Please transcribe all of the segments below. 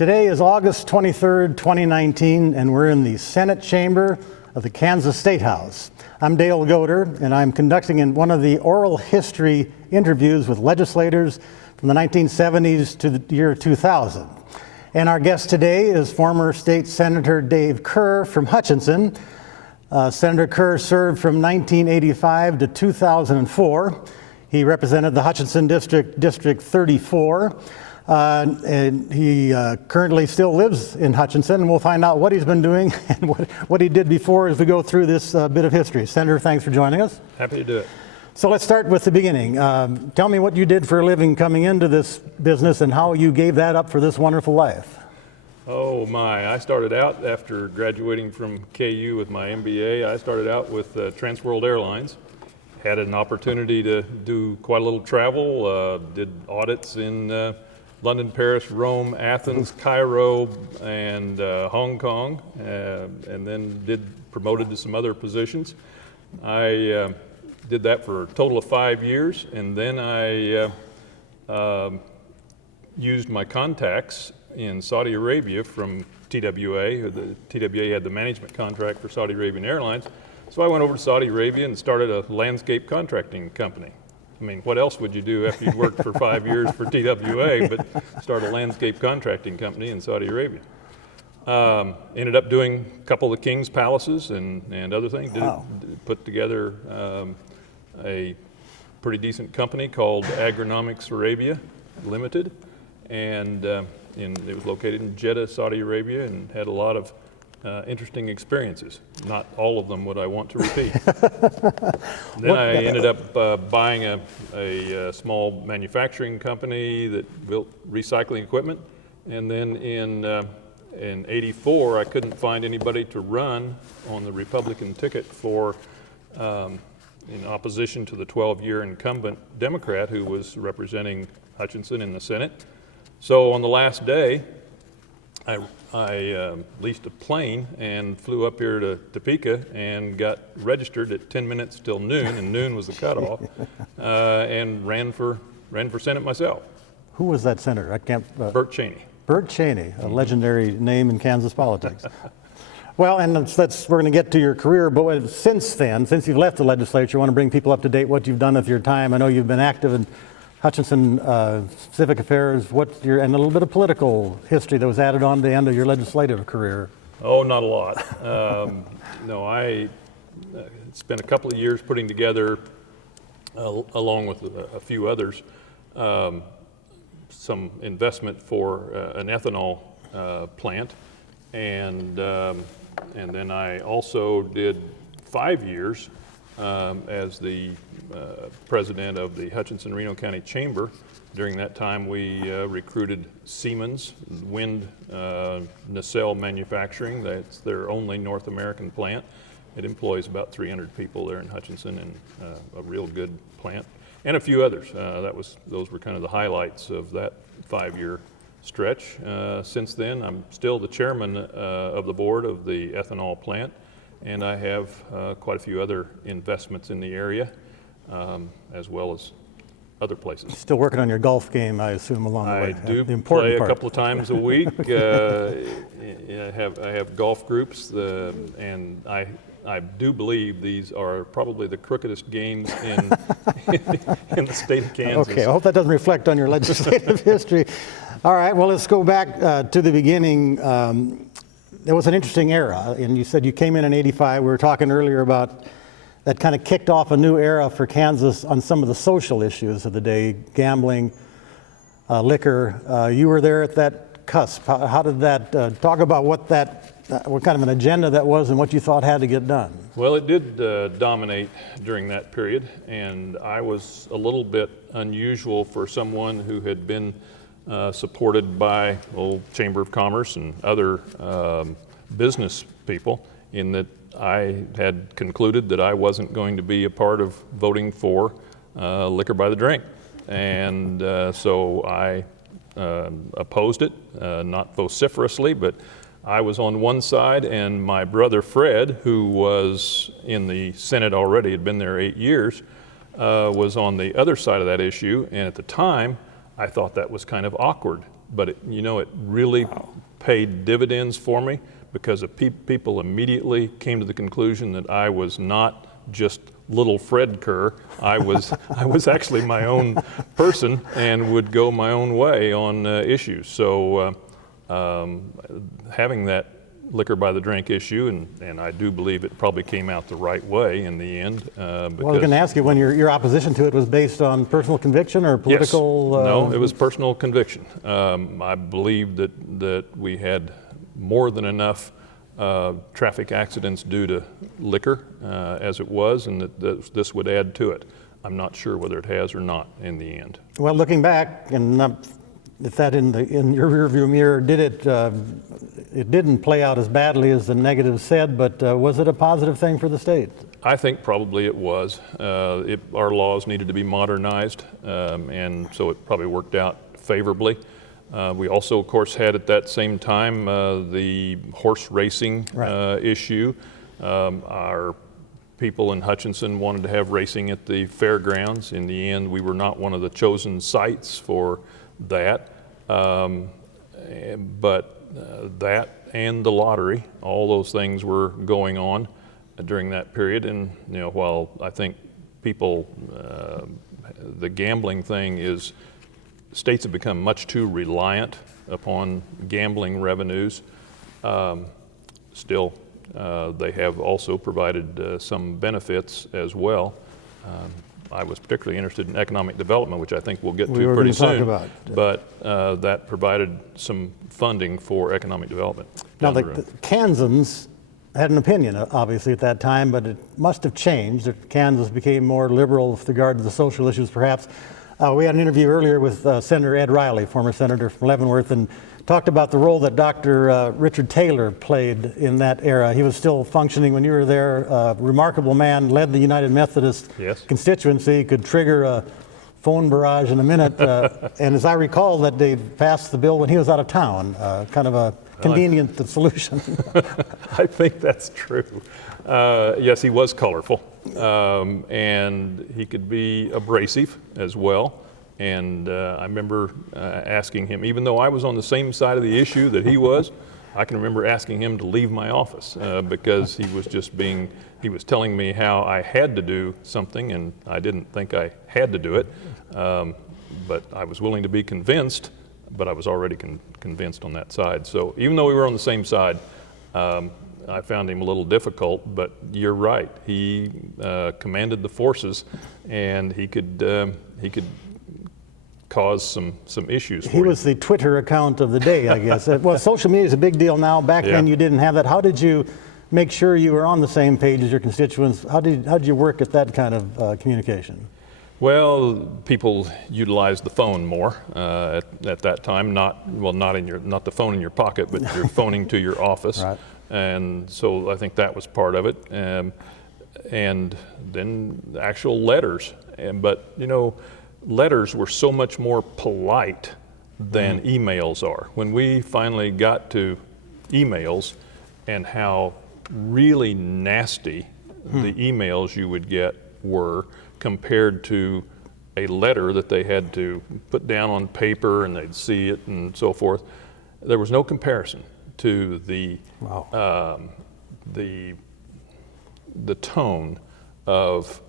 Today is August 23rd, 2019, and we're in the Senate chamber of the Kansas State House. I'm Dale Goder, and I'm conducting one of the oral history interviews with legislators from the 1970s to the year 2000. And our guest today is former State Senator Dave Kerr from Hutchinson. Senator Kerr served from 1985 to 2004. He represented the Hutchinson District 34. And he currently still lives in Hutchinson, and we'll find out what he's been doing and what he did before as we go through this bit of history. Senator, thanks for joining us. Happy to do it. So let's start with the beginning. Tell me what you did for a living coming into this business and how you gave that up for this wonderful life. Oh my, I started out after graduating from KU with my MBA. I started out with Trans World Airlines. Had an opportunity to do quite a little travel, did audits in London, Paris, Rome, Athens, Cairo, and Hong Kong, and then promoted to some other positions. I did that for a total of 5 years, and then I used my contacts in Saudi Arabia from TWA. The TWA had the management contract for Saudi Arabian Airlines, so I went over to Saudi Arabia and started a landscape contracting company. I mean, what else would you do after you'd worked for 5 years for TWA but start a landscape contracting company in Saudi Arabia? Ended up doing a couple of the king's palaces and other things. Wow. Put together a pretty decent company called Agronomics Arabia Limited, and it was located in Jeddah, Saudi Arabia, and had a lot of interesting experiences. Not all of them would I want to repeat. Then I ended up buying a small manufacturing company that built recycling equipment, and then in '84 I couldn't find anybody to run on the Republican ticket for in opposition to the 12-year incumbent Democrat who was representing Hutchinson in the Senate. So on the last day, I leased a plane and flew up here to Topeka and got registered at 10 minutes till noon, and noon was the cutoff, and ran for Senate myself. Who was that senator? I can't. Burt Cheney. Burt Cheney, a legendary name in Kansas politics. Well, and we're going to get to your career, but since then, since you've left the legislature, I want to bring people up to date what you've done with your time. I know you've been active in Hutchinson civic affairs, and a little bit of political history that was added on to the end of your legislative career. Oh, not a lot. No, I spent a couple of years putting together, along with a few others, some investment for an ethanol plant, and then I also did 5 years as the president of the Hutchinson Reno County Chamber. During that time, we recruited Siemens Wind nacelle manufacturing. That's their only North American plant. It employs about 300 people there in Hutchinson, and a real good plant, and a few others. Those were kind of the highlights of that 5-year stretch. Since then, I'm still the chairman of the board of the ethanol plant, and I have quite a few other investments in the area, as well as other places. Still working on your golf game, I assume, along the way. I do play a couple of times a week. I have golf groups, and I do believe these are probably the crookedest games in the state of Kansas. Okay, I hope that doesn't reflect on your legislative history. All right, well, let's go back to the beginning. There was an interesting era, and you said you came in '85. We were talking earlier about that kind of kicked off a new era for Kansas on some of the social issues of the day, gambling, liquor. You were there at that cusp. How did that, talk about what kind of an agenda that was and what you thought had to get done? Well, it did dominate during that period, and I was a little bit unusual for someone who had been supported by Chamber of Commerce and other business people, in that I had concluded that I wasn't going to be a part of voting for liquor by the drink. And so I opposed it, not vociferously, but I was on one side, and my brother Fred, who was in the Senate already, had been there 8 years, was on the other side of that issue. And at the time, I thought that was kind of awkward but it really paid dividends for me because people immediately came to the conclusion that I was not just little Fred Kerr. I was actually my own person and would go my own way on issues. So having that liquor by the drink issue, and I do believe it probably came out the right way in the end. Well, I was going to ask you, when your opposition to it was based on personal conviction or political? Yes. No, it was personal conviction. I believed that we had more than enough traffic accidents due to liquor as it was, and that this would add to it. I'm not sure whether it has or not in the end. Well, looking back, and if that in your rearview mirror, it didn't play out as badly as the negatives said, but was it a positive thing for the state? I think probably it was. Our laws needed to be modernized, and so it probably worked out favorably. We also, of course, had at that same time the horse racing issue. Our people in Hutchinson wanted to have racing at the fairgrounds. In the end, we were not one of the chosen sites for that. But that and the lottery, all those things were going on during that period. And while I think people, the gambling thing is, states have become much too reliant upon gambling revenues. Still, they have also provided some benefits as well. I was particularly interested in economic development, which I think we'll get to pretty soon. But that provided some funding for economic development. Now, the Kansans had an opinion, obviously, at that time, but it must have changed. Kansas became more liberal with regard to the social issues, perhaps. We had an interview earlier with Senator Ed Riley, former senator from Leavenworth, and talked about the role that Dr. Richard Taylor played in that era. He was still functioning when you were there. Remarkable man, led the United Methodist constituency, could trigger a phone barrage in a minute. And as I recall, that they passed the bill when he was out of town, kind of a convenient solution. I think that's true. Yes, he was colorful, and he could be abrasive as well. And I remember asking him, even though I was on the same side of the issue that he was, I can remember asking him to leave my office because he was telling me how I had to do something, and I didn't think I had to do it. But I was willing to be convinced, but I was already convinced on that side. So even though we were on the same side, I found him a little difficult, but you're right. He commanded the forces, and he could cause some issues for He was the Twitter account of the day, I guess. Well, social media is a big deal now. Back then you didn't have that. How did you make sure you were on the same page as your constituents? How did you work at that kind of communication? Well, people utilized the phone more at that time. Not the phone in your pocket, but you're phoning to your office. Right. And so I think that was part of it. And then the actual letters. But letters were so much more polite than emails are. When we finally got to emails and how really nasty the emails you would get were compared to a letter that they had to put down on paper and they'd see it and so forth, there was no comparison to the tone of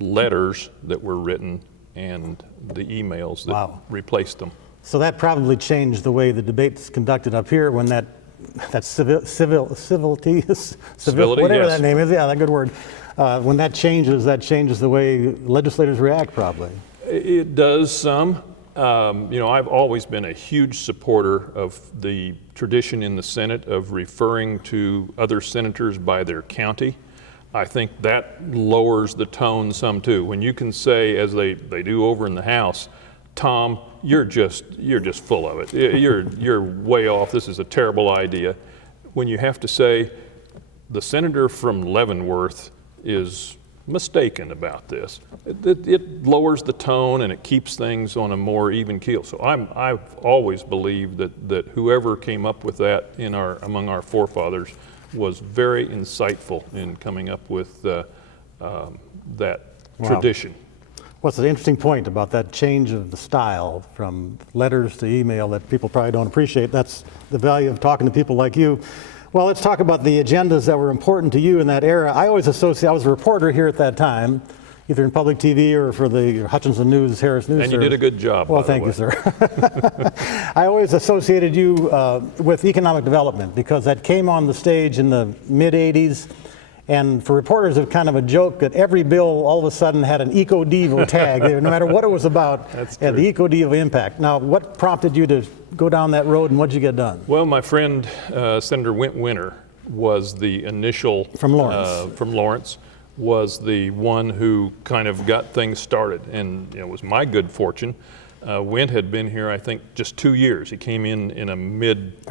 letters that were written and the emails that replaced them. So that probably changed the way the debate's conducted up here when that civility, whatever that name is, that good word. When that changes the way legislators react, probably. It does some. I've always been a huge supporter of the tradition in the Senate of referring to other senators by their county. I think that lowers the tone some too. When you can say, as they do over in the House, Tom, you're just full of it. You're way off. This is a terrible idea. When you have to say, the senator from Leavenworth is mistaken about this, it lowers the tone and it keeps things on a more even keel. So I've always believed that whoever came up with that among our forefathers was very insightful in coming up with that tradition. What's the interesting point about that change of the style from letters to email that people probably don't appreciate? That's the value of talking to people like you. Well, let's talk about the agendas that were important to you in that era. I always associate, I was a reporter here at that time, either in public TV or for the Hutchinson News, Harris News And you Service. did a good job, Well, by the thank way. you, sir. I always associated you with economic development because that came on the stage in the mid-'80s. And for reporters, it was kind of a joke that every bill all of a sudden had an Eco-Devo tag, no matter what it was about, had the Eco-Devo impact. Now, what prompted you to go down that road and what did you get done? Well, my friend Senator Wint Winter was the initial From Lawrence. From Lawrence, was the one who kind of got things started, and it was my good fortune. Wint had been here, I think, just 2 years. He came in a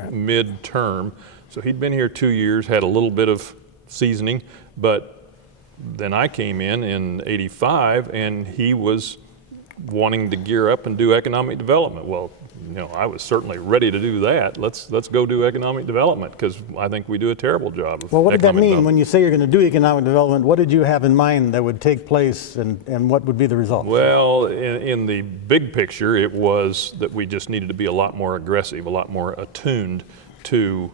mid-term, so he'd been here 2 years, had a little bit of seasoning, but then I came in '85, and he was wanting to gear up and do economic development. Well, I was certainly ready to do that. Let's go do economic development because I think we do a terrible job of Well, what did that economic mean development. when you say you're going to do economic development? What did you have in mind that would take place and what would be the result? Well, in the big picture, it was that we just needed to be a lot more aggressive, a lot more attuned to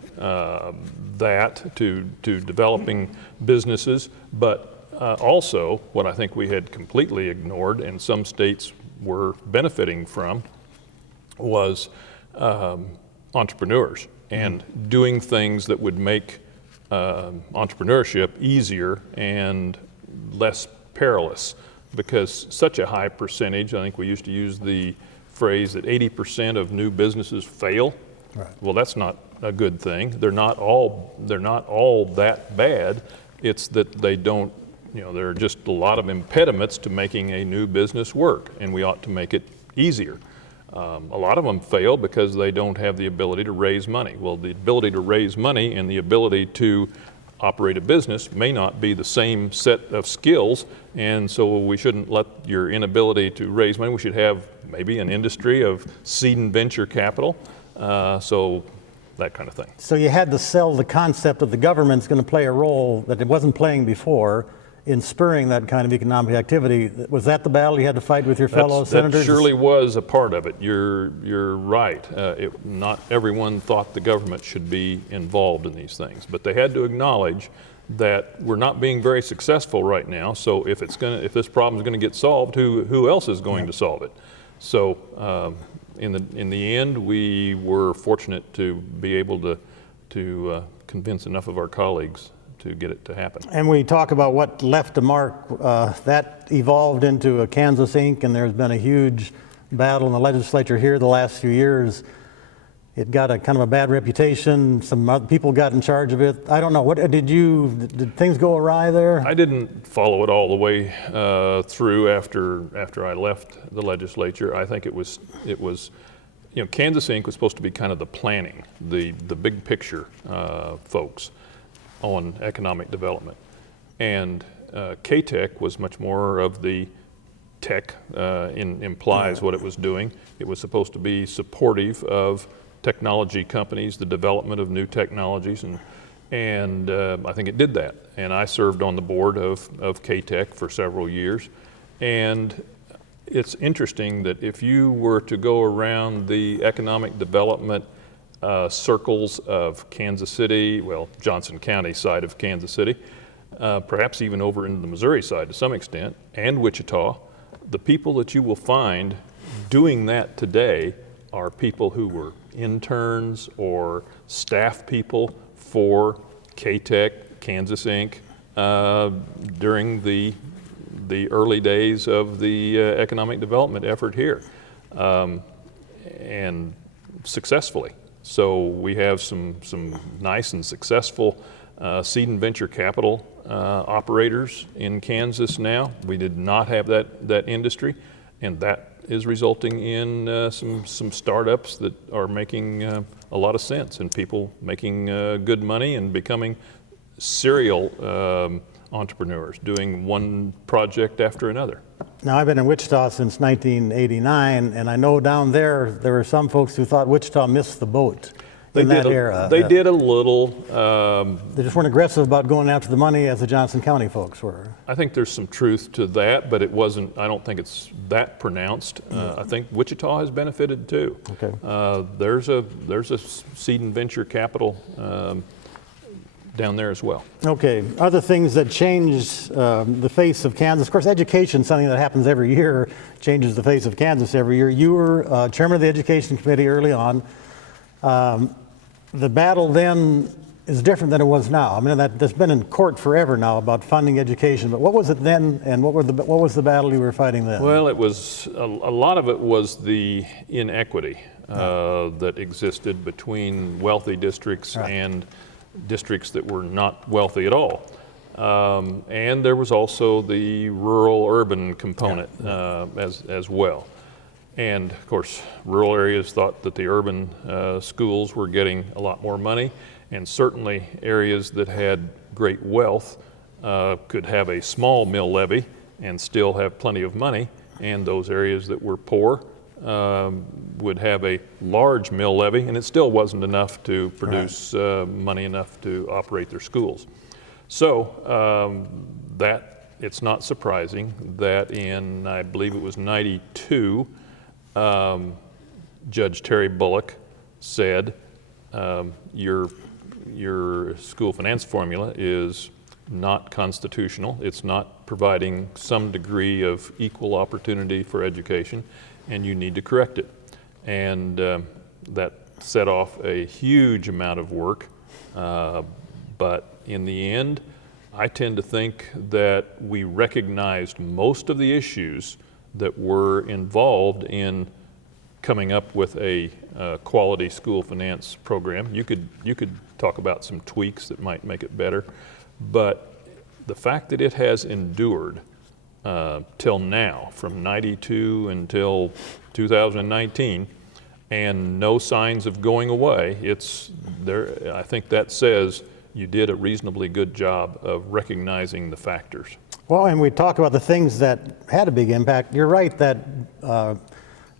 to developing businesses, but also what I think we had completely ignored and some states were benefiting from was entrepreneurs and doing things that would make entrepreneurship easier and less perilous, because such a high percentage, I think we used to use the phrase that 80% of new businesses fail. Right. Well, that's not a good thing. They're not all that bad. It's that they don't, there are just a lot of impediments to making a new business work, and we ought to make it easier. A lot of them fail because they don't have the ability to raise money. Well, the ability to raise money and the ability to operate a business may not be the same set of skills, and so we shouldn't let your inability to raise money. We should have maybe an industry of seed and venture capital, so that kind of thing. So you had to sell the concept that the government's going to play a role that it wasn't playing before in spurring that kind of economic activity. Was that the battle you had to fight with your fellow senators? That surely was a part of it. You're right. Not everyone thought the government should be involved in these things, but they had to acknowledge that we're not being very successful right now. So if this problem is going to get solved, who else is going to solve it? So in the end, we were fortunate to be able to convince enough of our colleagues to get it to happen. And we talk about what left a mark. That evolved into a Kansas Inc., and there's been a huge battle in the legislature here the last few years. It got a kind of a bad reputation. Some other people got in charge of it. I don't know. What did things go awry there? I didn't follow it all the way through after I left the legislature. I think it was Kansas Inc. was supposed to be kind of the planning, the big picture folks on economic development, and K-Tech was much more of the tech implies what it was doing. It was supposed to be supportive of technology companies, the development of new technologies, and I think it did that. And I served on the board of K-Tech for several years, and it's interesting that if you were to go around the economic development circles of Kansas City, well, Johnson County side of Kansas City, perhaps even over into the Missouri side to some extent, and Wichita, the people that you will find doing that today are people who were interns or staff people for K-Tech, Kansas Inc., during the early days of the economic development effort here, and successfully. So we have some nice and successful seed and venture capital operators in Kansas now. We did not have that industry, and that is resulting in some startups that are making a lot of sense, and people making good money and becoming serial entrepreneurs, doing one project after another. Now, I've been in Wichita since 1989, and I know down there were some folks who thought Wichita missed the boat in that era. They did a little. They just weren't aggressive about going after the money as the Johnson County folks were. I think there's some truth to that, but it wasn't. I don't think it's that pronounced. I think Wichita has benefited too. Okay. There's a seed and venture capital down there as well. Okay. Other things that change the face of Kansas. Of course, education, something that happens every year, changes the face of Kansas every year. You were chairman of the Education Committee early on. The battle then is different than it was now. I mean, that's been in court forever now about funding education. But what was it then, and what was the battle you were fighting then? Well, it was a lot of it was the inequity that existed between wealthy districts and districts that were not wealthy at all. And there was also the rural-urban component as well. And of course, rural areas thought that the urban schools were getting a lot more money, and certainly areas that had great wealth could have a small mill levy and still have plenty of money, and those areas that were poor would have a large mill levy, and it still wasn't enough to produce money enough to operate their schools. So that it's not surprising that in, I believe it was 92, Judge Terry Bullock said, your school finance formula is not constitutional. It's not providing some degree of equal opportunity for education, and you need to correct it. And that set off a huge amount of work. But in the end, I tend to think that we recognized most of the issues that were involved in coming up with a quality school finance program. You could talk about some tweaks that might make it better, but the fact that it has endured till now, from 92 until 2019, and no signs of going away, it's there. I think that says you did a reasonably good job of recognizing the factors. Well, and we talk about the things that had a big impact. You're right that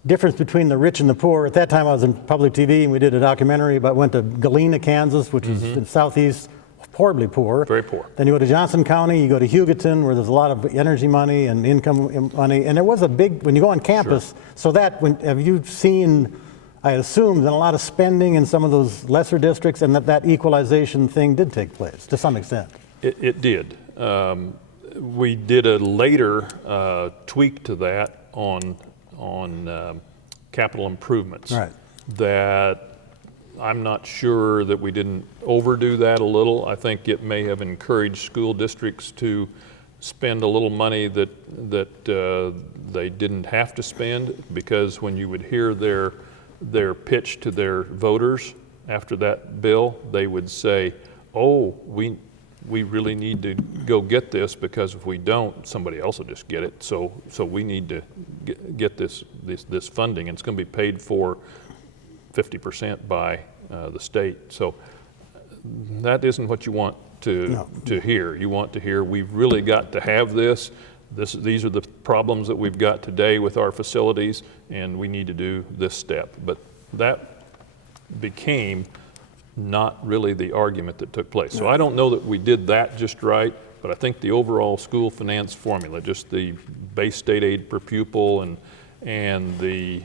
difference between the rich and the poor. At that time, I was in public TV, and we did a documentary about, went to Galena, Kansas, which is in southeast, horribly poor. Very poor. Then you go to Johnson County, you go to Hugoton, where there's a lot of energy money and income money, and there was a big, when you go on campus, so that, have you seen, I assume, then a lot of spending in some of those lesser districts, and that equalization thing did take place, to some extent? It did. We did a later tweak to that on capital improvements. Right. That I'm not sure that we didn't overdo that a little. I think it may have encouraged school districts to spend a little money that they didn't have to spend, because when you would hear their pitch to their voters after that bill, they would say, "Oh, we really need to go get this, because if we don't, somebody else will just get it. So we need to get this funding, and it's going to be paid for 50% by the state." So that isn't what you want to hear. You want to hear, we've really got to have this. These are the problems that we've got today with our facilities, and we need to do this step. But that became not really the argument that took place. So I don't know that we did that just right, but I think the overall school finance formula, just the base state aid per pupil and the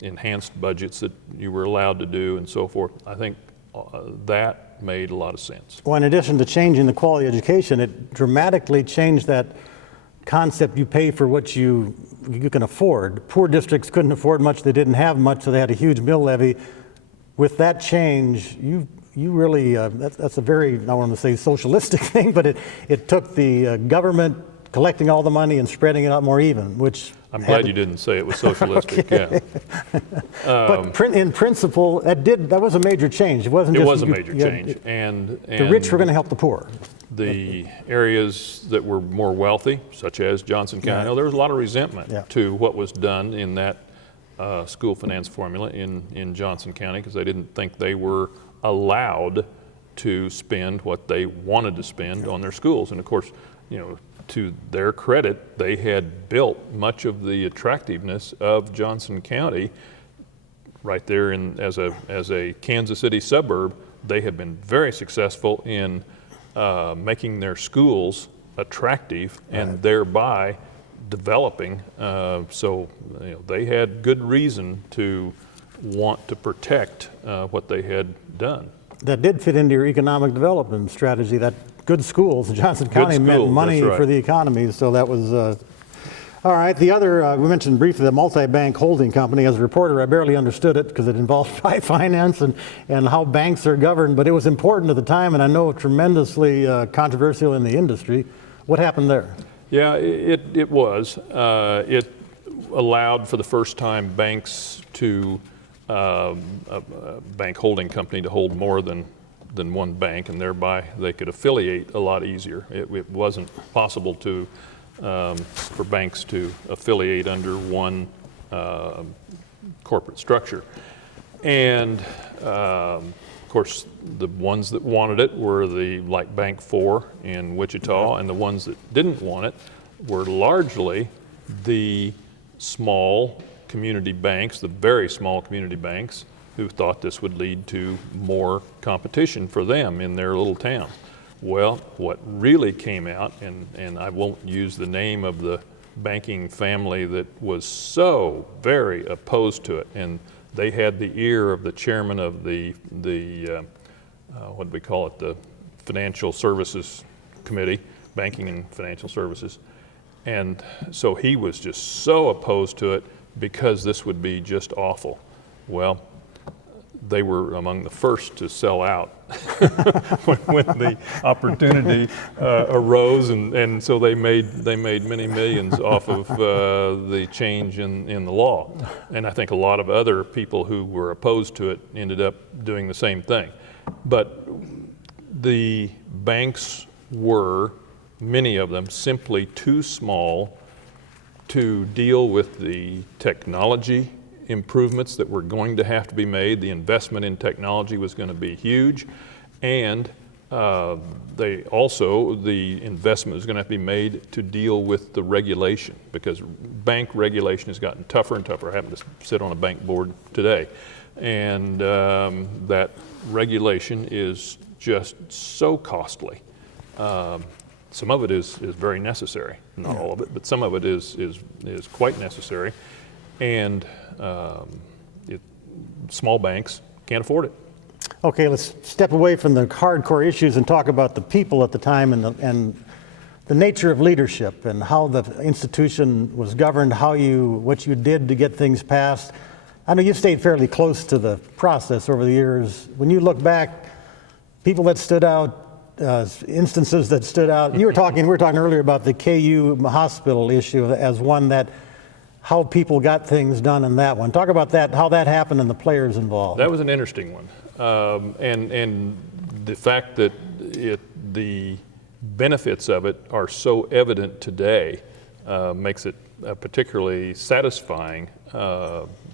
enhanced budgets that you were allowed to do and so forth, I think that made a lot of sense. Well, in addition to changing the quality of education, it dramatically changed that concept, you pay for what you can afford. Poor districts couldn't afford much, they didn't have much, so they had a huge mill levy. With that change, you really, that's a very, I want to say socialistic thing, but it took the government collecting all the money and spreading it out more even, which... I'm glad you didn't say it was socialistic. Okay. Yeah. But in principle, that was a major change. It wasn't It just... was a major change. And the rich were going to help the poor. The areas that were more wealthy, such as Johnson County, I know there was a lot of resentment to what was done in that school finance formula in Johnson County, because they didn't think they were allowed to spend what they wanted to spend on their schools. And of course, to their credit, they had built much of the attractiveness of Johnson County right there as a Kansas City suburb, they have been very successful in making their schools attractive and thereby developing. So they had good reason to want to protect what they had done. That did fit into your economic development strategy, that good schools. Johnson County meant schools, money that's right. for the economy, so that was... All right, the other, we mentioned briefly the multi-bank holding company. As a reporter, I barely understood it because it involved finance and how banks are governed, but it was important at the time, and I know tremendously controversial in the industry. What happened there? Yeah, it was. It allowed for the first time banks to, a bank holding company to hold more than one bank, and thereby they could affiliate a lot easier. It wasn't possible to for banks to affiliate under one corporate structure. And of course, the ones that wanted it were like Bank 4 in Wichita, and the ones that didn't want it were largely the small community banks, the very small community banks, who thought this would lead to more competition for them in their little town. Well, what really came out, and I won't use the name of the banking family that was so very opposed to it, and they had the ear of the chairman of the what do we call it, the Financial Services Committee, Banking and Financial Services, and so he was just so opposed to it because this would be just awful. Well, they were among the first to sell out when the opportunity arose, and so they made many millions off of the change in the law. And I think a lot of other people who were opposed to it ended up doing the same thing. But the banks were, many of them, simply too small to deal with the technology improvements that were going to have to be made. The investment in technology was going to be huge, and the investment was going to have to be made to deal with the regulation, because bank regulation has gotten tougher and tougher. I happen to sit on a bank board today, and that regulation is just so costly. Some of it is very necessary, not all of it, but some of it is quite necessary, and small banks can't afford it. Okay, let's step away from the hardcore issues and talk about the people at the time and the nature of leadership and how the institution was governed, what you did to get things passed. I know you've stayed fairly close to the process over the years. When you look back, people that stood out, instances that stood out. We were talking earlier about the KU hospital issue as one that, how people got things done in that one. Talk about that, how that happened and the players involved. That was an interesting one. And the fact that the benefits of it are so evident today makes it a particularly satisfying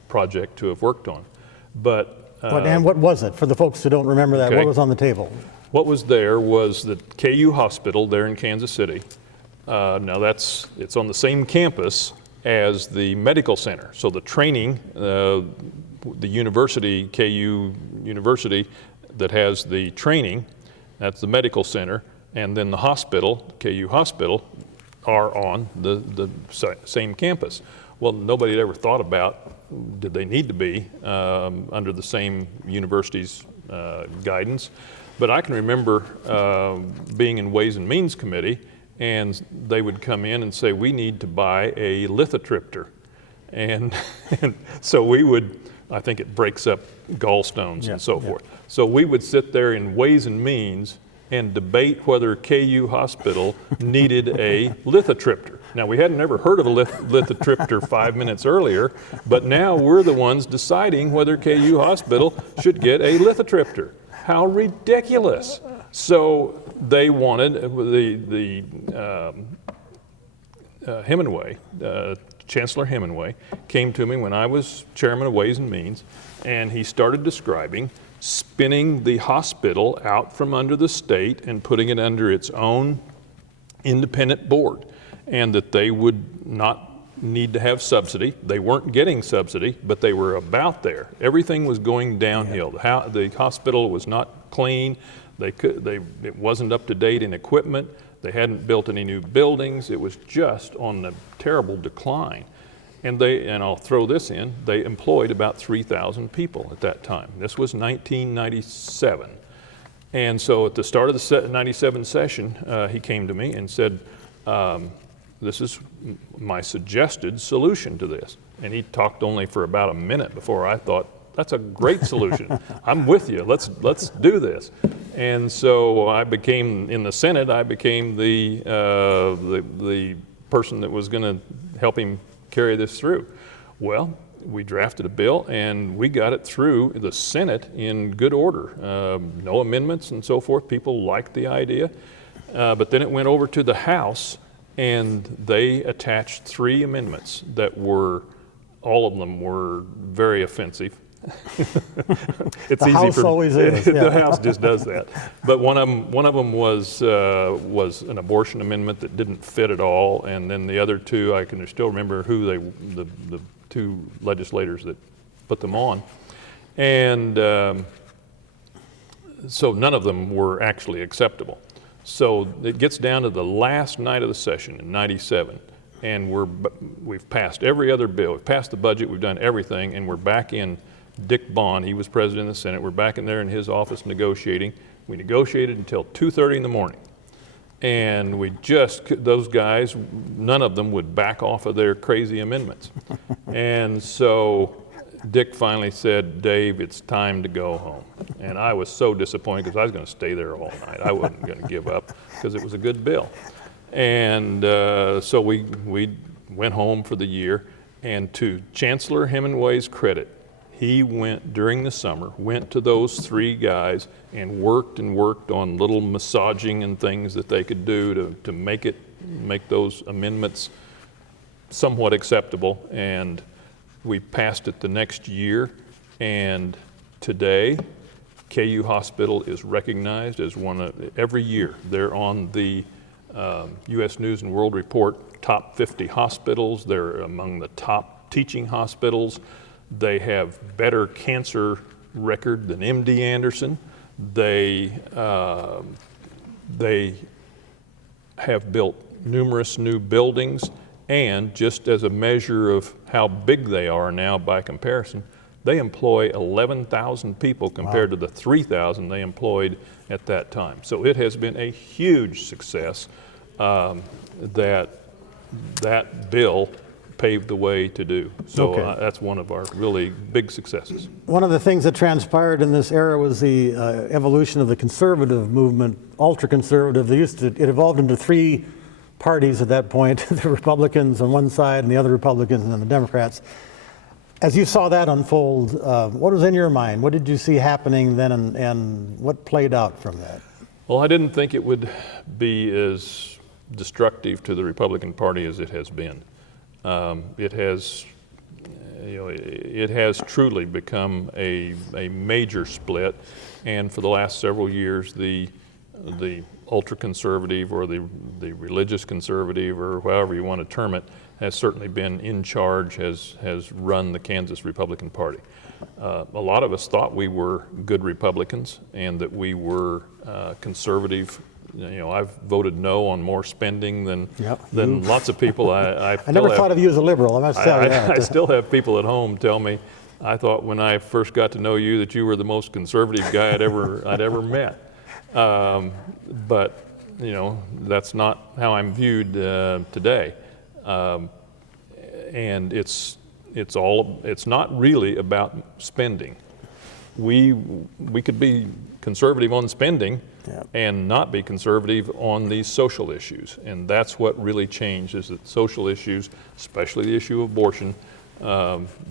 project to have worked on. And what was it, for the folks who don't remember that? Okay. What was on the table? What was there was the KU hospital there in Kansas City. Now it's on the same campus as the medical center. So the training, the university, KU University, that has the training, that's the medical center, and then the hospital, KU hospital, are on the same campus. Well, nobody had ever thought about, did they need to be under the same university's guidance? But I can remember being in Ways and Means Committee, and they would come in and say, we need to buy a lithotripter. And so we would, I think it breaks up gallstones and so forth. So we would sit there in Ways and Means and debate whether KU Hospital needed a lithotripter. Now, we hadn't ever heard of a lithotripter 5 minutes earlier, but now we're the ones deciding whether KU Hospital should get a lithotripter. How ridiculous. So they wanted, Hemingway, Chancellor Hemingway, came to me when I was chairman of Ways and Means, and he started describing spinning the hospital out from under the state and putting it under its own independent board, and that they would not need to have subsidy. They weren't getting subsidy, but they were about there. Everything was going downhill. The hospital was not clean. It wasn't up to date in equipment. They hadn't built any new buildings. It was just on a terrible decline. And I'll throw this in, they employed about 3,000 people at that time. This was 1997. And so at the start of the 97 session, he came to me and said, this is my suggested solution to this. And he talked only for about a minute before I thought, that's a great solution. I'm with you. Let's do this. And so I became, in the Senate, I became the person that was going to help him carry this through. Well, we drafted a bill and we got it through the Senate in good order. No amendments and so forth. People liked the idea. But then it went over to the House and they attached 3 amendments that were, all of them were very offensive. It's the easy House for, always is. Yeah. The House just does that. But one of them was an abortion amendment that didn't fit at all, and then the other 2, I can still remember who the 2 legislators that put them on, and so none of them were actually acceptable. So it gets down to the last night of the session in '97. And we've passed every other bill. We've passed the budget. We've done everything, and we're back in Dick Bond. He was president of the Senate. We're back in there in his office negotiating. We negotiated until 2:30 in the morning, and those guys, none of them would back off of their crazy amendments. And so Dick finally said, "Dave, it's time to go home." And I was so disappointed because I was going to stay there all night. I wasn't going to give up because it was a good bill. And so we went home for the year, and to Chancellor Hemingway's credit, he went during the summer, went to those 3 guys and worked on little massaging and things that they could do to make those amendments somewhat acceptable. And we passed it the next year, and today KU Hospital is recognized as every year they're on the U.S. News and World Report top 50 hospitals. They're among the top teaching hospitals. They have better cancer record than MD Anderson. They have built numerous new buildings, and just as a measure of how big they are now by comparison, they employ 11,000 people compared to the 3,000 they employed at that time. So it has been a huge success that bill paved the way to do. So that's one of our really big successes. One of the things that transpired in this era was the evolution of the conservative movement, ultra-conservative. It evolved into 3 parties at that point, the Republicans on one side and the other Republicans and then the Democrats. As you saw that unfold, what was in your mind? What did you see happening then, and what played out from that? Well, I didn't think it would be as destructive to the Republican Party as it has been. It has truly become a major split, and for the last several years, the ultra-conservative or the religious conservative, or however you want to term it, has certainly been in charge, has run the Kansas Republican Party. A lot of us thought we were good Republicans and that we were conservative. I've voted no on more spending than lots of people. I never thought of you as a liberal, I must tell you that. I still have people at home tell me, I thought when I first got to know you that you were the most conservative guy I'd ever met. But that's not how I'm viewed today. And it's not really about spending. We could be conservative on spending and not be conservative on these social issues. And that's what really changed, is that social issues, especially the issue of abortion,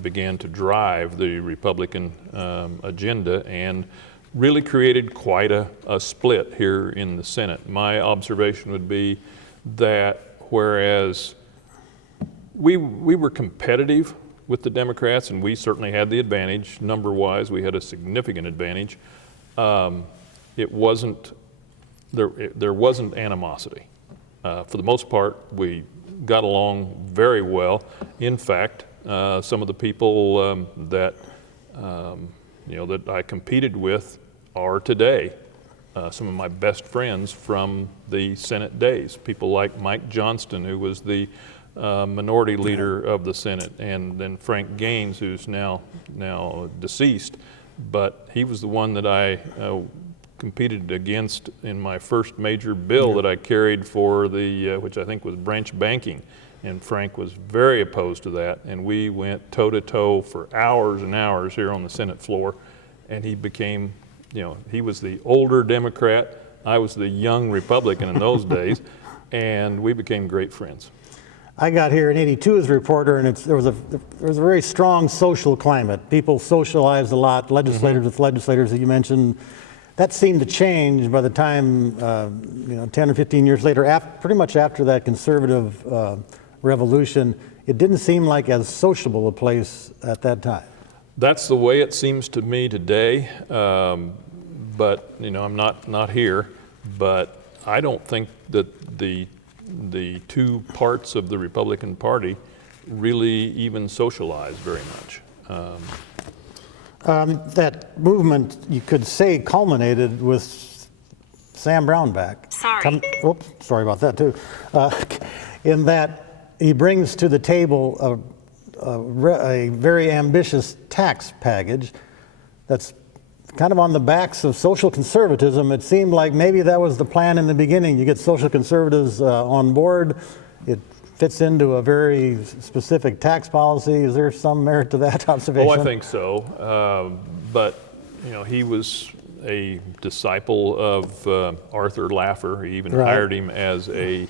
began to drive the Republican agenda and really created quite a split here in the Senate. My observation would be that whereas we were competitive with the Democrats, and we certainly had the advantage, number-wise, we had a significant advantage. There wasn't animosity. For the most part, we got along very well. In fact, some of the people that that I competed with are today some of my best friends from the Senate days. People like Mike Johnston, who was the minority leader of the Senate, and then Frank Gaines, who's now deceased. But he was the one that I competed against in my first major bill that I carried for the, which I think was branch banking. And Frank was very opposed to that. And we went toe to toe for hours and hours here on the Senate floor. And he became, he was the older Democrat. I was the young Republican in those days. And we became great friends. I got here in '82 as a reporter, and there was a very strong social climate. People socialized a lot, legislators with legislators that you mentioned. That seemed to change by the time, 10 or 15 years later, pretty much after that conservative revolution. It didn't seem like as sociable a place at that time. That's the way it seems to me today, but I'm not here. But I don't think that the two parts of the Republican Party really even socialize very much. That movement, you could say, culminated with Sam Brownback. Sorry about that too. In that he brings to the table a very ambitious tax package that's kind of on the backs of social conservatism. It seemed like maybe that was the plan in the beginning. You get social conservatives on board. It fits into a very specific tax policy. Is there some merit to that observation? Oh, I think so. But he was a disciple of Arthur Laffer. He even hired him as a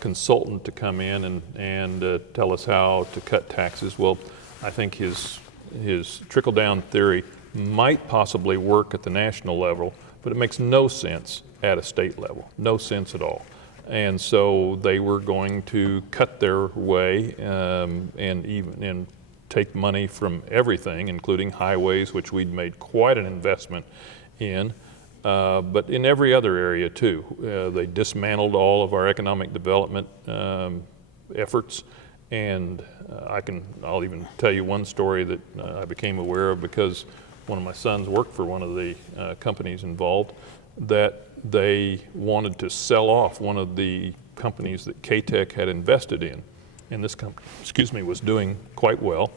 consultant to come in and tell us how to cut taxes. Well, I think his trickle-down theory might possibly work at the national level, but it makes no sense at a state level, no sense at all. And so they were going to cut their way and take money from everything, including highways, which we'd made quite an investment in, but in every other area too. They dismantled all of our economic development efforts. And I'll even tell you one story that I became aware of because one of my sons worked for one of the companies involved, that they wanted to sell off one of the companies that K-Tech had invested in. And this company, was doing quite well.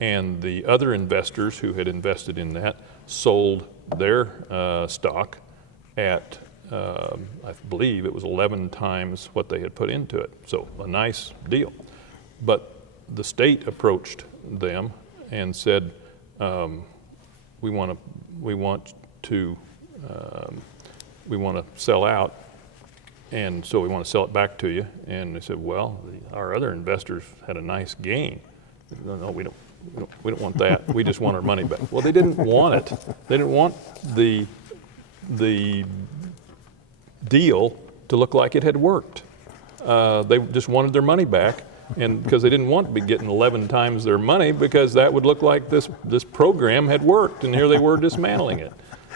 And the other investors who had invested in that sold their stock at, I believe it was 11 times what they had put into it. So a nice deal. But the state approached them and said, we want to sell out, and so we want to sell it back to you. And they said, well, our other investors had a nice gain. No, we don't want that. We just want our money back. Well, they didn't want it. They didn't want the deal to look like it had worked. They just wanted their money back. And because they didn't want to be getting 11 times their money, because that would look like this program had worked, and here they were dismantling it.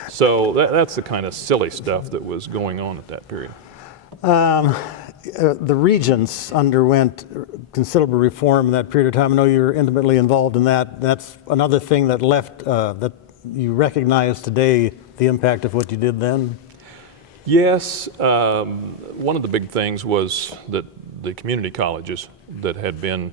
So that's the kind of silly stuff that was going on at that period. The regents underwent considerable reform in that period of time. I know you're intimately involved in that. That's another thing that left, that you recognize today, the impact of what you did then? Yes. One of the big things was that the community colleges that had been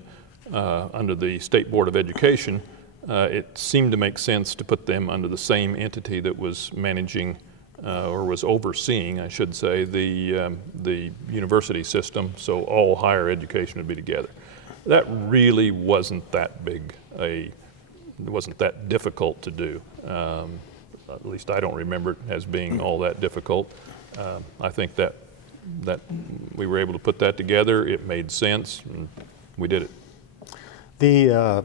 under the State Board of Education, it seemed to make sense to put them under the same entity that was managing or was overseeing, I should say, the university system, so all higher education would be together. That really wasn't that big, it wasn't that difficult to do. At least I don't remember it as being all that difficult. I think that we were able to put that together. It made sense, and we did it. The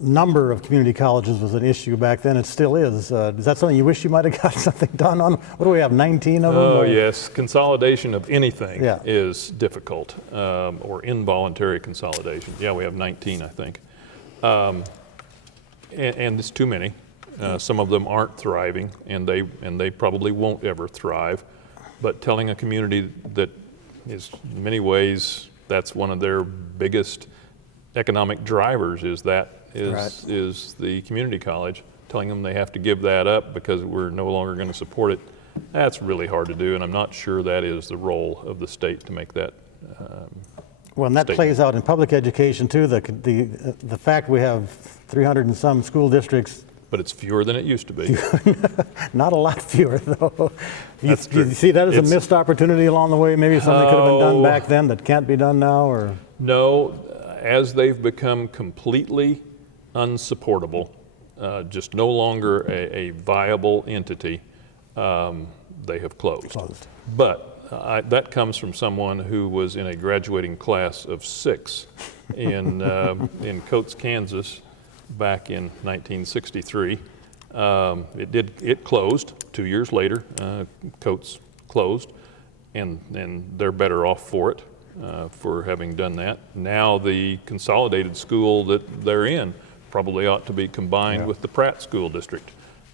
number of community colleges was an issue back then. It still is. Is that something you wish you might have got something done on? What do we have, 19 of them? Oh, yes. Consolidation of anything is difficult, or involuntary consolidation. Yeah, we have 19, I think. And it's too many. Some of them aren't thriving, and they probably won't ever thrive. But telling a community that is in many ways That's one of their biggest economic drivers is the community college, telling them they have to give that up because we're no longer going to support it. That's really hard to do, and I'm not sure that is the role of the state to make that Well, and that statement. plays out in public education too. The fact we have 300 and some school districts, But it's fewer than it used to be. not a lot fewer though. You That's true. see that as It's- a missed opportunity along the way? Maybe something could have been done back then that can't be done now, or? No, as they've become completely unsupportable, just no longer a viable entity, they have closed. But that comes from someone who was in a graduating class of 6 in Coates, Kansas, back in 1963. It closed 2 years later. Coates closed, and they're better off for it, for having done that. Now the consolidated school that they're in probably ought to be combined with the Pratt School District,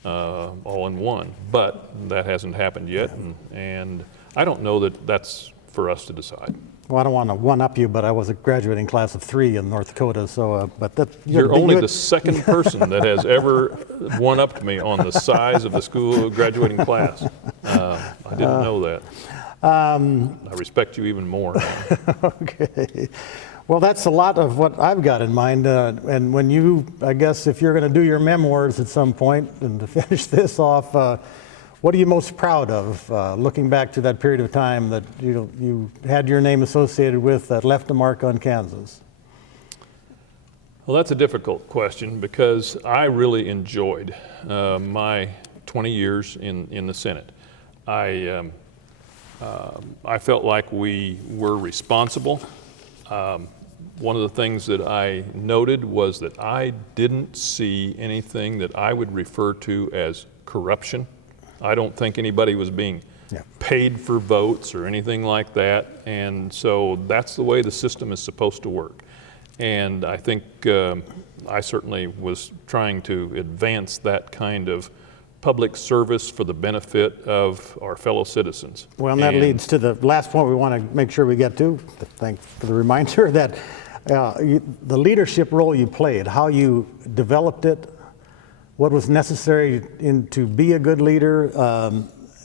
all in one. But that hasn't happened yet, and I don't know that that's for us to decide. Well, I don't want to one-up you, but I was a graduating class of 3 in North Dakota, so, but that. You're only the second person that has ever one-upped me on the size of the school graduating class. I didn't know that. I respect you even more. Okay. Well, that's a lot of what I've got in mind. And when you, I guess, if you're going to do your memoirs at some point, and to finish this off, what are you most proud of, looking back to that period of time that you had your name associated with that left a mark on Kansas? Well, that's a difficult question because I really enjoyed my 20 years in the Senate. I felt like we were responsible. One of the things that I noted was that I didn't see anything that I would refer to as corruption. I don't think anybody was being paid for votes or anything like that, and so that's the way the system is supposed to work. And I think I certainly was trying to advance that kind of public service for the benefit of our fellow citizens. Well, and that leads to the last point we want to make sure we get to. Thanks for the reminder that the leadership role you played, how you developed it, what was necessary to be a good leader,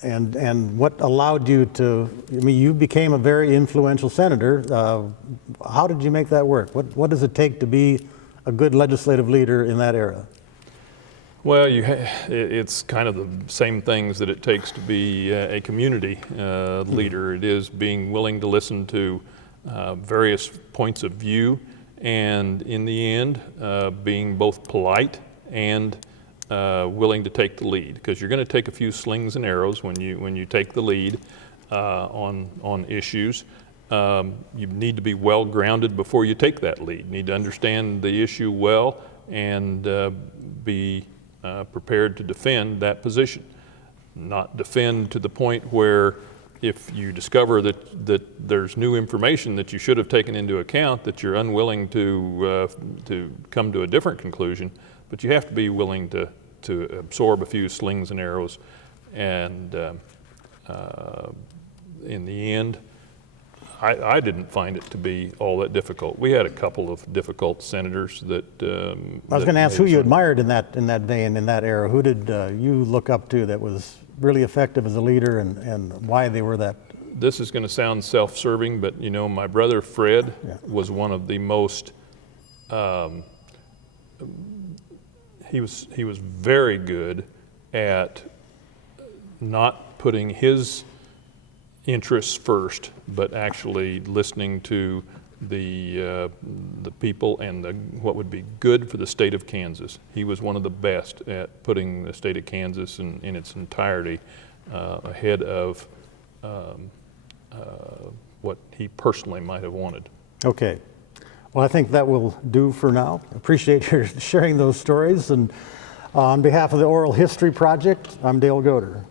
and what allowed you to, I mean, you became a very influential senator. How did you make that work? What does it take to be a good legislative leader in that era? Well, it's kind of the same things that it takes to be a community leader. It is being willing to listen to various points of view, and in the end, being both polite and willing to take the lead, because you're going to take a few slings and arrows when you take the lead on issues. You need to be well grounded before you take that lead. You need to understand the issue well and be prepared to defend that position. Not defend to the point where if you discover that there's new information that you should have taken into account, that you're unwilling to come to a different conclusion, but you have to be willing to absorb a few slings and arrows. And in the end, I didn't find it to be all that difficult. We had a couple of difficult senators that. I was going to ask who you admired in that vein, in that era. Who did you look up to that was really effective as a leader, and why they were that? This is going to sound self-serving, but my brother Fred was one of the most. He was very good at not putting his interests first, but actually listening to the people and what would be good for the state of Kansas. He was one of the best at putting the state of Kansas in its entirety ahead of what he personally might have wanted. Okay. Well, I think that will do for now. Appreciate your sharing those stories. And on behalf of the Oral History Project, I'm Dale Goder.